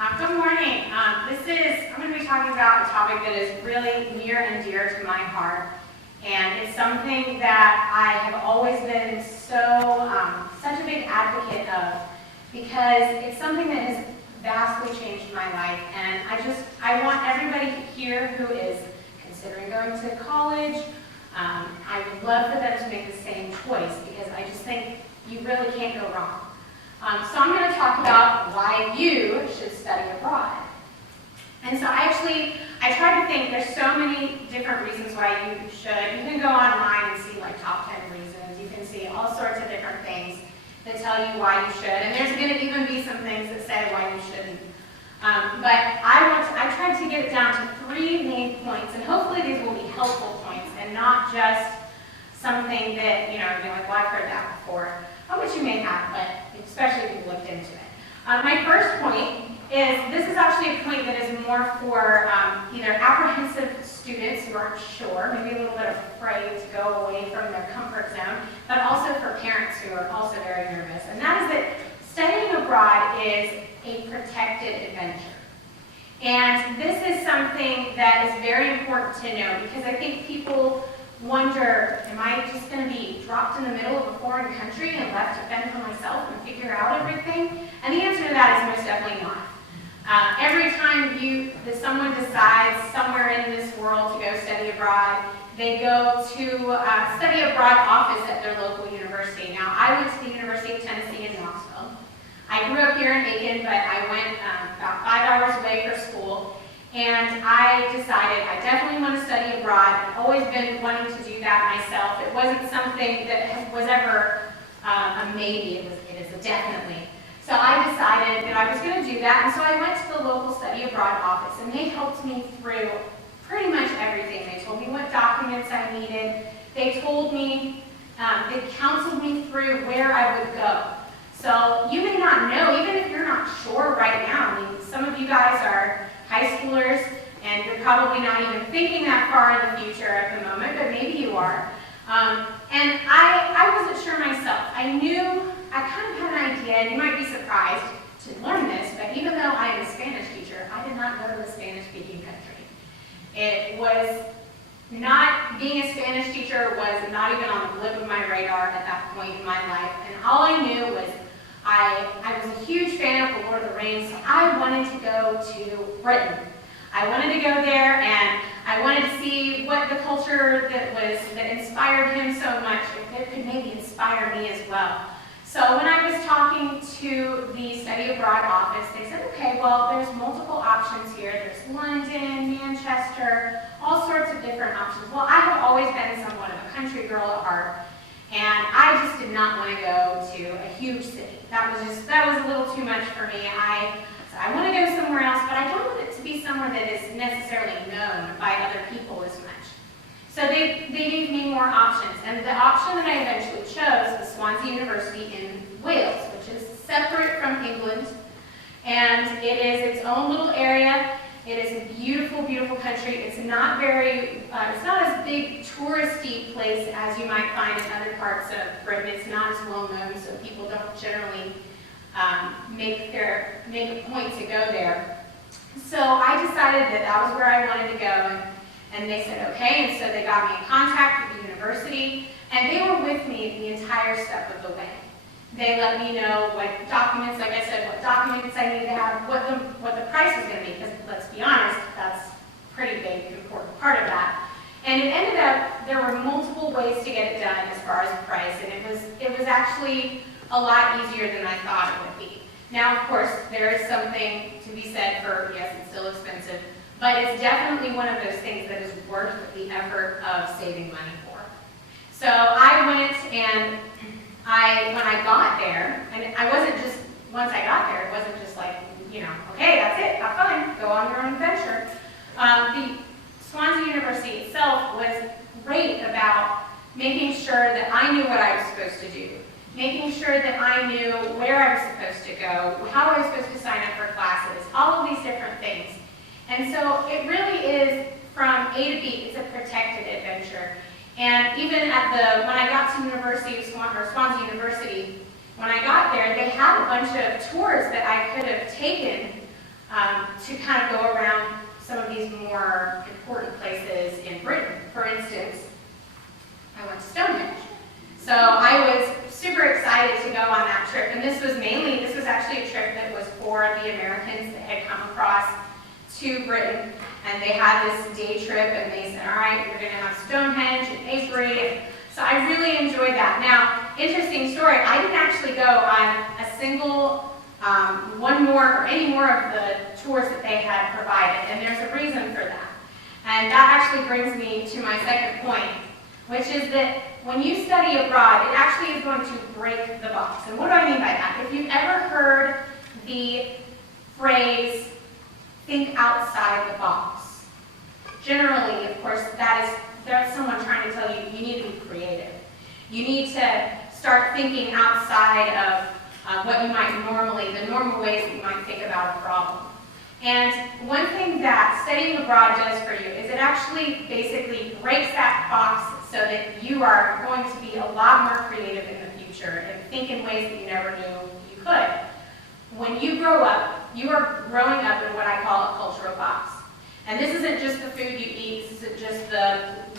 Good morning. I'm going to be talking about a topic that is really near and dear to my heart. And it's something that I have always been such a big advocate of, because it's something that has vastly changed my life. And I want everybody here who is considering going to college, I would love for them to make the same choice, because I just think you really can't go wrong. So I'm going to talk about why you should study abroad. And so I tried to think, there's so many different reasons why you should. You can go online and see like top 10 reasons. You can see all sorts of different things that tell you why you should. And there's going to even be some things that say why you shouldn't. But I tried to get it down to 3 main points, and hopefully these will be helpful points and not just something that, you're like, well, I've heard that before. Which you may have, but especially if you've looked into it. My first point is, this is actually a point that is more for either apprehensive students who aren't sure, maybe a little bit afraid to go away from their comfort zone, but also for parents who are also very nervous. And that is that studying abroad is a protected adventure. And this is something that is very important to know, because I think people wonder, am I just going to be dropped in the middle of a foreign country and left to fend for myself and figure out everything? And the answer to that is most definitely not. Every time someone decides somewhere in this world to go study abroad, they go to study abroad office at their local university. Now, I went to the University of Tennessee in Knoxville. I grew up here in Aiken, but I went about 5 hours away for school. And I decided I definitely want to study abroad. I've always been wanting to do that myself. It wasn't something that was ever a maybe, it is a definitely. So I decided that I was going to do that, and so I went to the local study abroad office, and they helped me through pretty much everything. They told me what documents I needed. They told me, they counseled me through where I would go. So you may not know, even if you're not sure right now. I mean, some of you guys are high schoolers, and you're probably not even thinking that far in the future at the moment, but maybe you are. And I wasn't sure myself. I kind of had an idea, and you might be surprised to learn this, but even though I am a Spanish teacher, I did not go to a Spanish-speaking country. Being a Spanish teacher was not even on the blip of my radar at that point in my life, and all I knew was I was a huge fan of The Lord of the Rings, so I wanted to go to Britain. I wanted to go there, and I wanted to see what the culture that inspired him so much, if it could maybe inspire me as well. So when I was talking to the study abroad office, they said, okay, well, there's multiple options here. There's London, Manchester, all sorts of different options. Well, I have always been somewhat of a country girl at heart, and I just did not want to go to a huge city. That was a little too much for me. I want to go somewhere else, but I don't want it to be somewhere that is necessarily known by other people as much. So they gave me more options, and the option that I eventually chose was Swansea University in Wales, which is separate from England, and it is its own little area. It is a beautiful, beautiful country. It's not as big touristy place as you might find in other parts of Britain. It's not as well known, so people don't generally make a point to go there. So I decided that was where I wanted to go, and they said okay, and so they got me in contact with the university, and they were with me the entire step of the way. They let me know what documents, like I said, what documents I needed to have, what the price was going to be, because let's be honest, that's a pretty big, important part of that. And it ended up, there were multiple ways to get it done as far as price, and it was actually a lot easier than I thought it would be. Now, of course, there is something to be said for, yes, it's still expensive, but it's definitely one of those things that is worth the effort of saving money for. So I went, and when I got there, and once I got there, it wasn't just like, okay, that's it, have fun, go on your own adventure. The Swansea University itself was great about making sure that I knew what I was supposed to do, making sure that I knew where I was supposed to go, how I was supposed to sign up for classes, all of these different things. And so it really is, from A to B, it's a protected adventure. And even when I got to Swansea University, when I got there, they had a bunch of tours that I could have taken to kind of go around some of these more important places in Britain. For instance, I went to Stonehenge. So I was super excited to go on that trip, and this was actually a trip that was for the Americans that had come across to Britain, and they had this day trip, and they said, all right, we're going to have Stonehenge and Avery. So I really enjoyed that. Now, interesting story, I didn't actually go on a single any more of the tours that they had provided, and there's a reason for that. And that actually brings me to my second point, which is that when you study abroad, it actually is going to break the box. And what do I mean by that? If you've ever heard the phrase, think outside the box, generally, of course, that's someone trying to tell you you need to be creative. You need to start thinking outside of what you might the normal ways that you might think about a problem. And one thing that studying abroad does for you is it actually basically breaks that box so that you are going to be a lot more creative in the future and think in ways that you never knew you could. When you grow up, you are growing up in what I call a cultural box. And this isn't just the food you eat, this isn't just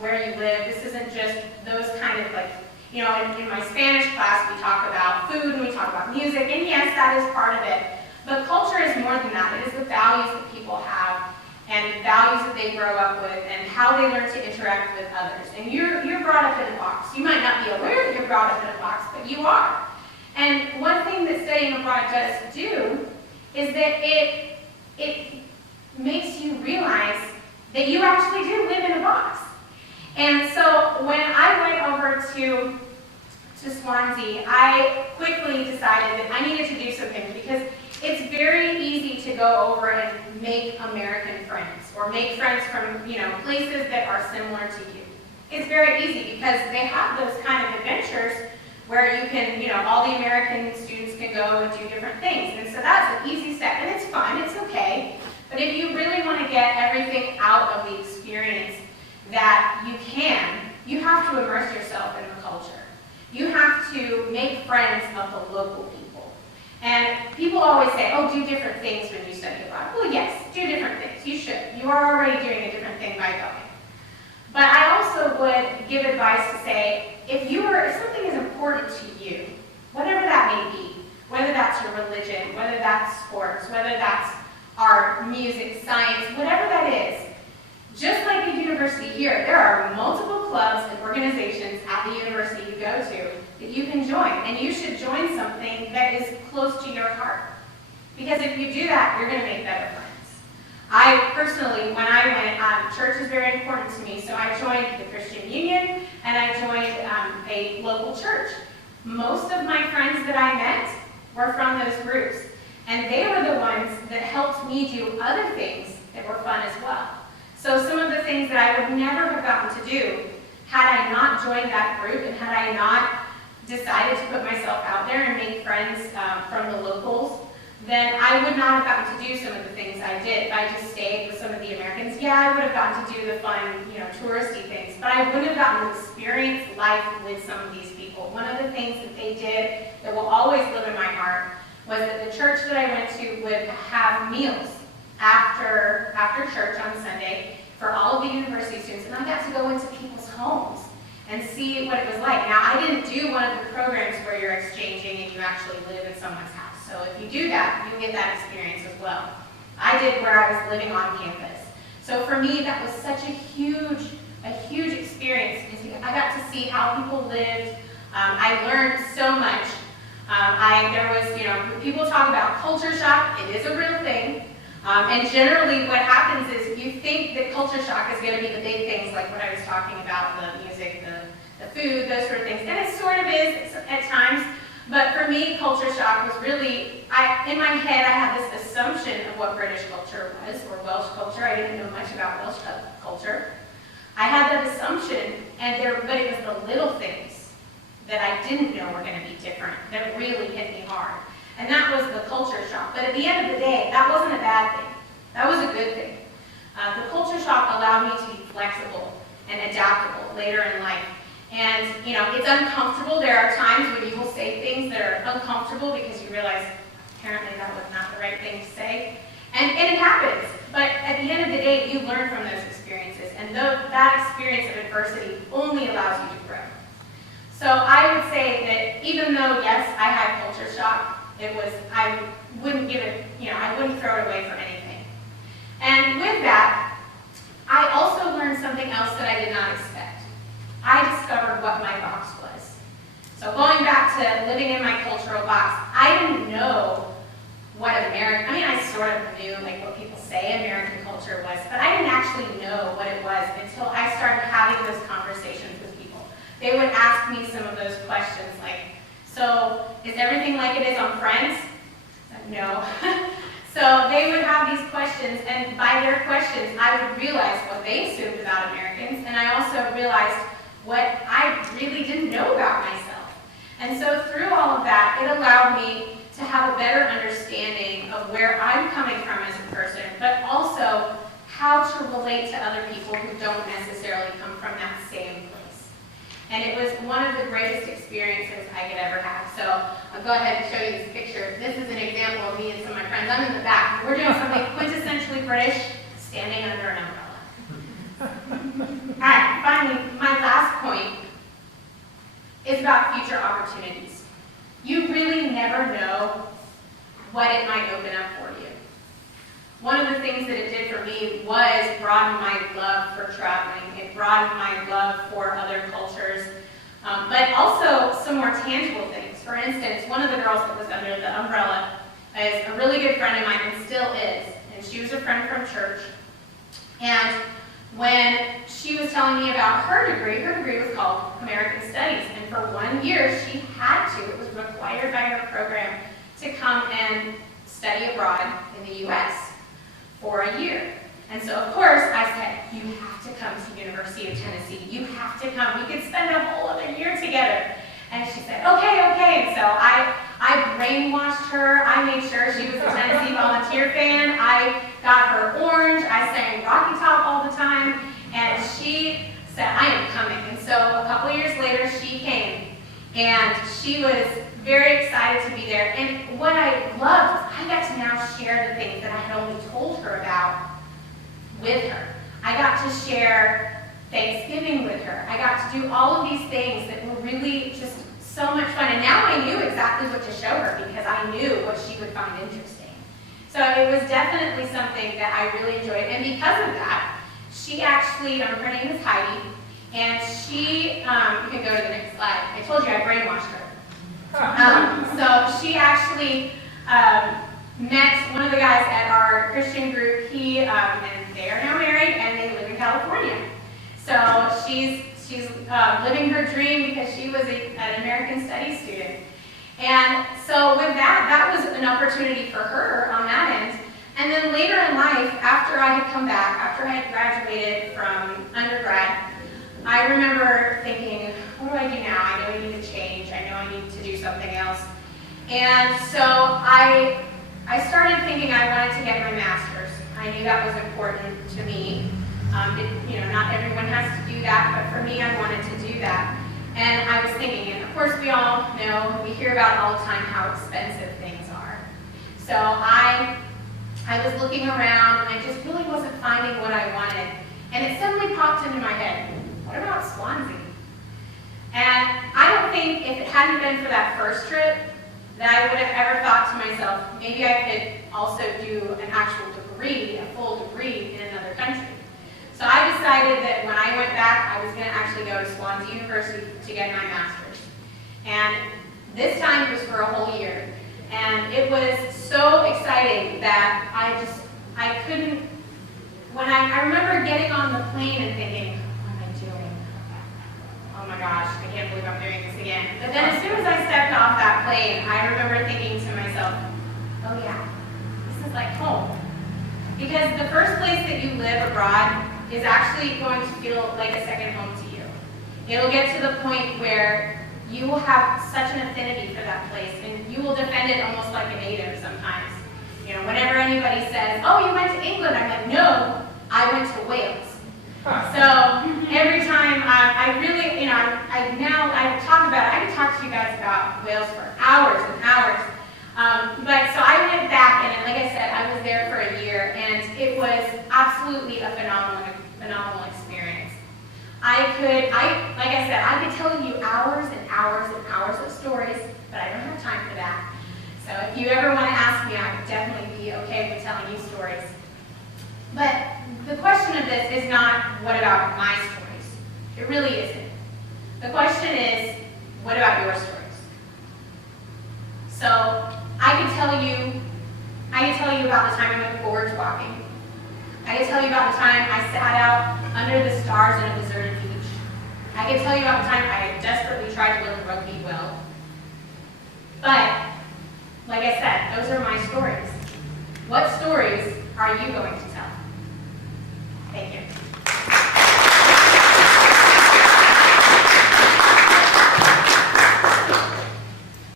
where you live, this isn't just those kind of in my Spanish class we talk about food and we talk about music, and yes, that is part of it. But culture is more than that. It is the values that people have and the values that they grow up with and how they learn to interact with others. And you're brought up in a box. You might not be aware that you're brought up in a box, but you are. And one thing that studying abroad does do is that it makes you realize that you actually do live in a box. And so when I went over to Swansea, I quickly decided that I needed to do something because it's very easy to go over and make American friends or make friends from places that are similar to you. It's very easy because they have those kind of adventures where you can, all the American students can go and do different things. And so that's an easy step, and it's fun, it's okay. But if you really want to get everything out of the experience that you can, you have to immerse yourself in the culture. You have to make friends of the local people. And people always say, oh, do different things when you study abroad. Well, yes, do different things. You should. You are already doing a different thing by going. But I also would give advice to say, if something is important to you, whatever that may be, whether that's your religion, whether that's sports, whether that's art, music, science, whatever that is, just like the university here, there are multiple clubs and organizations at the university you go to that you can join. And you should join something that is close to your heart. Because if you do that, you're going to make better friends. I personally, when I went, church is very important to me, so I joined the Christian Union and I joined a local church. Most of my friends that I met were from those groups. And they were the ones that helped me do other things that were fun as well. So some of the things that I would never have gotten to do had I not joined that group and had I not decided to put myself out there and make friends from the locals, then I would not have gotten to do some of the things I did. If I just stayed with some of the Americans, yeah, I would have gotten to do the fun, touristy things, but I wouldn't have gotten to experience life with some of these people. One of the things that they did that will always live in my heart was that the church that I went to would have meals after church on Sunday for all of the university students, and I got to go into people's homes and see what it was like. Now, I didn't do one of the programs where you're exchanging and you actually live in someone's house. So if you do that, you get that experience as well. I did where I was living on campus. So for me, that was such a huge experience because I got to see how people lived. I learned so much. People talk about culture shock. It is a real thing. And generally what happens is you think that culture shock is going to be the big things like what I was talking about, the music, the food, those sort of things. And it sort of is at times. But for me, culture shock was really, in my head I had this assumption of what British culture was, or Welsh culture. I didn't know much about Welsh culture. I had that assumption, but it was the little things that I didn't know were going to be different that really hit me hard. And that was the culture shock. But at the end of the day, that wasn't a bad thing. That was a good thing. The culture shock allowed me to be flexible and adaptable later in life. And, it's uncomfortable. There are times when you will say things that are uncomfortable because you realize apparently that was not the right thing to say. And it happens, but at the end of the day, you learn from those experiences, and that experience of adversity only allows you to grow. So I would say that even though, yes, I had culture shock, I wouldn't give it, I wouldn't throw it away for anything. And with that, I also learned something else that I did not expect. I discovered what my box was. So going back to living in my cultural box, I didn't know what I sort of knew like what people say American culture was, but I didn't actually know what it was until I started having those conversations with people. They would ask me some of those questions like, so is everything like it is on Friends? No. So they would have these questions, and by their questions, I would realize what they assumed about Americans, and I also realized what I really didn't know about myself. And so through all of that, it allowed me to have a better understanding of where I'm coming from as a person, but also how to relate to other people who don't necessarily come from that same place. And it was one of the greatest experiences I could ever have. So I'll go ahead and show you this picture. This is an example of me and some of my friends. I'm in the back. We're doing something quintessentially British, standing under an umbrella. All right, finally, my last point is about future opportunities. You really never know what it might open up for you. One of the things that it did for me was broaden my love for traveling. It broadened my love for other cultures, but also some more tangible things. For instance, one of the girls that was under the umbrella is a really good friend of mine and still is, and she was a friend from church. And when she was telling me about her degree was called American Studies, and for 1 year she had to, it was required by her program, to come and study abroad in the U.S. for a year. And so of course I said, you have to come to University of Tennessee, you have to come, we could spend a whole other year together. And she said, okay. And so I brainwashed her. I made sure she was a Tennessee Volunteer fan. I got her orange. I sang Rocky Top all the time. And she said, I am coming. And so a couple years later, she came. And she was very excited to be there. And what I loved was I got to now share the things that I had only told her about with her. I got to share Thanksgiving with her. I got to do all of these things that were really just so much fun. And now I knew exactly what to show her because I knew what she would find interesting. So it was definitely something that I really enjoyed. And because of that, she actually, her name is Heidi, and she, you can go to the next slide. I told you I brainwashed her. So she actually met one of the guys at our Christian group. And they are now married and they live in California. So she's living her dream because she was an American Studies student. And so with that was an opportunity for her on that end. And then later in life, after I had come back, after I had graduated from undergrad, I remember thinking, what do I do now? I know I need to change. I know I need to do something else. And so I started thinking I wanted to get my master's. I knew that was important to me. Not everyone has to do that, but for me, I wanted to do that. And I was thinking, and of course we all know, we hear about all the time how expensive things are. So I was looking around, and I just really wasn't finding what I wanted. And it suddenly popped into my head, what about Swansea? And I don't think if it hadn't been for that first trip, that I would have ever thought to myself, maybe I could also do an actual degree, a full degree in another country. So I decided that when I went back, I was going to actually go to Swansea University to get my master's. And this time it was for a whole year. And it was so exciting that I couldn't, I remember getting on the plane and thinking, what am I doing? Oh my gosh, I can't believe I'm doing this again. But then as soon as I stepped off that plane, I remember thinking to myself, oh yeah, this is like home. Because the first place that you live abroad is actually going to feel like a second home to you. It'll get to the point where you will have such an affinity for that place, and you will defend it almost like a native sometimes. Whenever anybody says, oh, you went to England, I'm like, no, I went to Wales. So every time I really, I talk about it, I could talk to you guys about Wales for hours and hours. But so I went back, and like I said, I was there for a year. absolutely a phenomenal experience. Like I said, I could tell you hours and hours and hours of stories, but I don't have time for that. So if you ever want to ask me, I would definitely be okay with telling you stories. But the question of this is not, what about my stories? It really isn't. The question is, what about your stories? So I could tell you about the time I went forward walking. I could tell you about the time I sat out under the stars on a deserted beach. I could tell you about the time I desperately tried to learn rugby well. But, like I said, those are my stories. What stories are you going to